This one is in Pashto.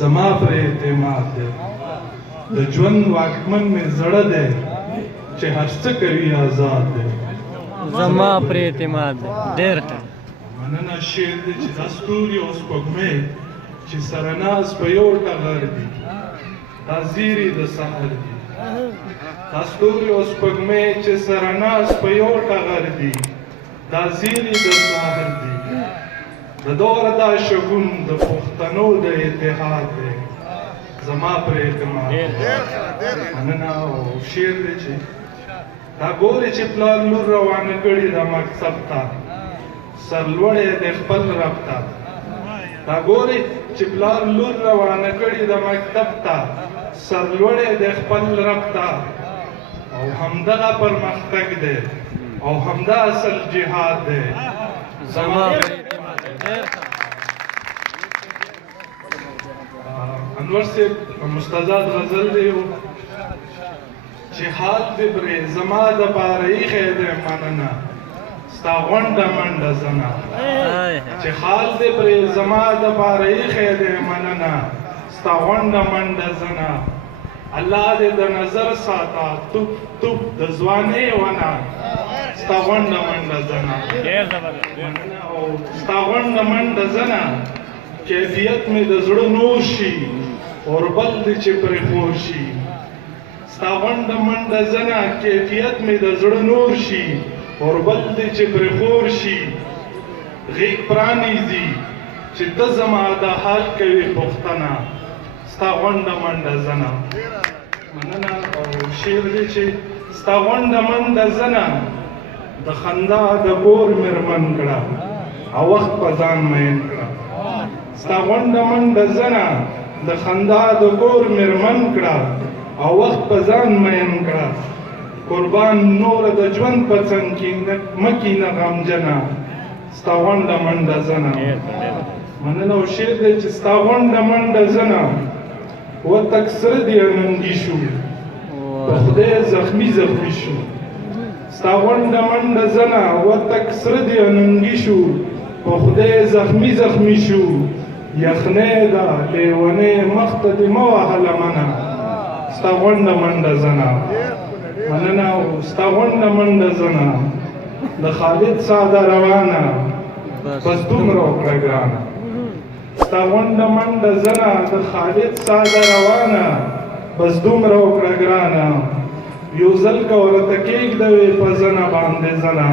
زما پر اعتماد دی د ژوند واکمن مې زړه دی چې هر څه کوي آزاد دی زما پر اعتماد دی ډېر ښه مننه شعر دی چې دا ستوري او سپوږمۍ چې سره ناست په یو ټغر دي دا زیري د سحر دي دا ستوري او سپوږمۍ چې سره ناست په یو ټغر دي دا زیري د سحر دي د دوره دا شګون د پښتنو د اتحاد دی زما پر اعتماد مننه او شعر دی چې دا ګورې چې پلار لور روانه کړي دا مکتب ته سرلوړی د خپل رب ته دا ګورې چې پلار لور روانه کړي د مکتب ته سرلوړی د خپل رب ته او همدغه پرمختګ دی او همدا اصل جهاد دی زما پر اعتماد دی ډېر ښه انور صاحب مستزاد غزل دی چې حال دې برې زما د پاره ایښی دی مننه ستا غونډه منډه زنه چې حال دې پرې زما د پاره ایښی دی مننه ستا غونډه منډه زنه الله دې د نظر ساته توپ توپ د ځوانۍ ونه ستا غونډه منډه زنه مننه او ستا غونډه منډه زنه کیفیت مې د زړه نور شي اوربل دې چې پرې خور شي ستا غونډه منډه زنه کیفیت مې د زړه نور شي اوربل دې چې پرې خور شي غیږ پرانیزي چې ته زما د حال کوي پوښتنه ستا غونډه منډه زنه مننه او شعر دی چې ستا غونډه منډه زنه د خندا د کور مېرمن کړه او وخت په ځان مین کړه ستا غونډه منډه زنه د خندا د کور مېرمن کړه او وخت په ځان مین کړه قربان نور د ژوند په څنګ کې مکینه غمجنه ستا غونډه منډه زنه مننه او شعر دی چې ستا غونډه منډه زنه و تکسره دی اننګي شو په خدای زخمي زخمي شو ستا غونډه منډه زنه و تکسره دی اننګي شو په خدای زخمي زخمي شو یخنۍ ده لیونۍ مخ ته دې مه وهه لمنه ستا غونډه منډه زنه مننه او ستا غونډه منډه زنه د خالد ساده روانه بس دومره وکړه ګرانه ستا غونډه منډه زنه د خالد ساده روانه بس دومره وکړه ګرانه یو ځل که ورته کېږدوې په زنه باندې زنه